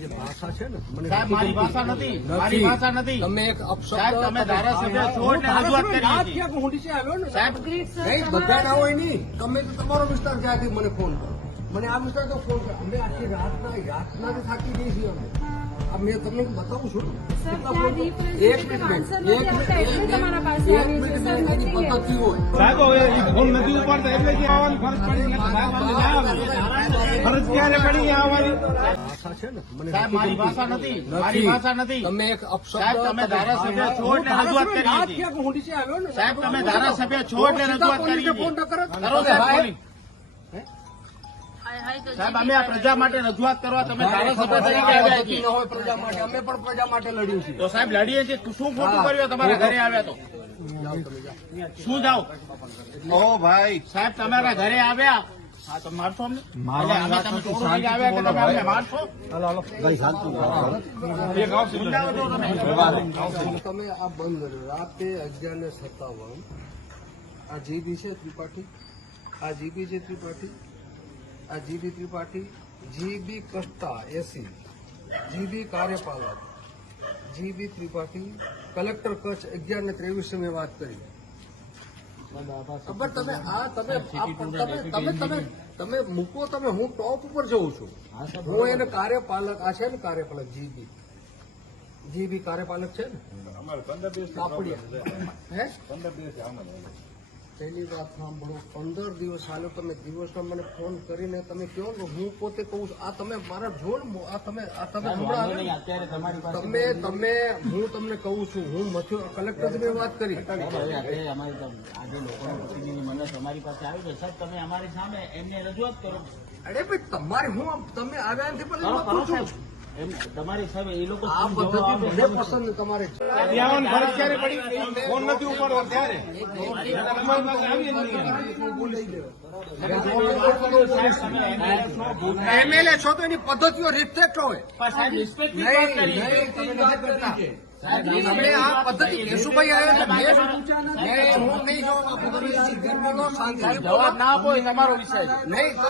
જે ભાષા છે ને મને સાહેબ મારી ભાષા નથી. મારી ભાષા નથી. તમે એક અપશબ્દ તમે ધારાસભ્ય છો એટલે રજૂઆત કરી. ક્યાંક હું નીચે આવ્યો ને. સાહેબ નહીં બધા ના હોય નહીં. તમે તો તમારો વિસ્તાર જ્યાંથી મને ફોન કરો. મને આ વિસ્તાર તો ફોન કરો. અમે આખી રાતના રાતના જ થાકી ગઈ છીએ અમે. મેં તમને બતાવું છું. એક પદ્ધતિ હોય. તમે એક અપશબ્દ સાહેબ, તમે ધારાસભ્ય છો એટલે રજૂઆત કરી સાહેબ તમે ધારાસભ્ય છો એટલે રજૂઆત કરી ફોન સાહેબ સાહેબ અમે આ પ્રજા માટે રજૂઆત કરવા તમે ધારાસભ્ય તરીકે આવ્યા છીએ. હોય પ્રજા માટે અમે પણ પ્રજા માટે લડ્યું છે. તો સાહેબ લડીએ છીએ. શું ખોટું કર્યું તમારા ઘરે આવ્યા તો? શું જાઓ? ઓ ભાઈ. સાહેબ તમારા ઘરે આવ્યા? હા તો મારશો અમને? એટલે તમે આવ્યા કે અમને મારશો? આ બંધ કર્યો રાતે અગિયાર ને સત્તાવન. આ જીબી છે ત્રિપાઠી? આ જીબી છે ત્રિપાઠી? આ જીબી ત્રિપાઠી જીબી કસ્ટા એસી જીબી કાર્યપાલક જીબી ત્રિપાઠી કલેક્ટર કચ્છ અગિયાર ને ત્રેવીસ મેં વાત કરી. ખબર તમે આ તમે તમે તમે તમે તમે મૂકો તમે હું ટોપ ઉપર જઉં છું. હું એને કાર્યપાલક આ છે ને કાર્યપાલક જીબી જીબી કાર્યપાલક છે ને? કાપડિયા. હે? પહેલી વાત સાંભળો પંદર દિવસ હાલો તમે દિવસમાં મને ફોન કરીને તમે કહો ને હું પોતે કહું છું આ તમે મારા જોડ આ તમે આ તમે તમે તમે હું તમને કહું છું હું મથ્યો કલેક્ટર મેં વાત કરી. મંડળ તમારી પાસે આવ્યું છે. સાહેબ તમે અમારી સામે એમને રજૂઆત કરો. અરે ભાઈ તમારી હું તમે આવ્યા નથી પણ કરો, હું કરો પૂછું છું સાહેબ. એમ તમારી સામે એ લોકો આ પદ્ધતિ મને પસંદ તમારે ત્યાં ફરજ ક્યારે પડી? ફોન નથી ઉપાડવો ત્યારે. તમારી પાસે આવી જ નહીં એમએલએ છો તો એની પદ્ધતિઓ રિસ્પેક્ટ હોય? પણ સાહેબ રિસ્પેક્ટની નહીં, વાત કરી નહીં, તમે નથી કરતા. તમે આ પદ્ધતિ કેશુભાઈ આવ્યા જવાબ ના આપો એ તમારો વિષય. નહીં તો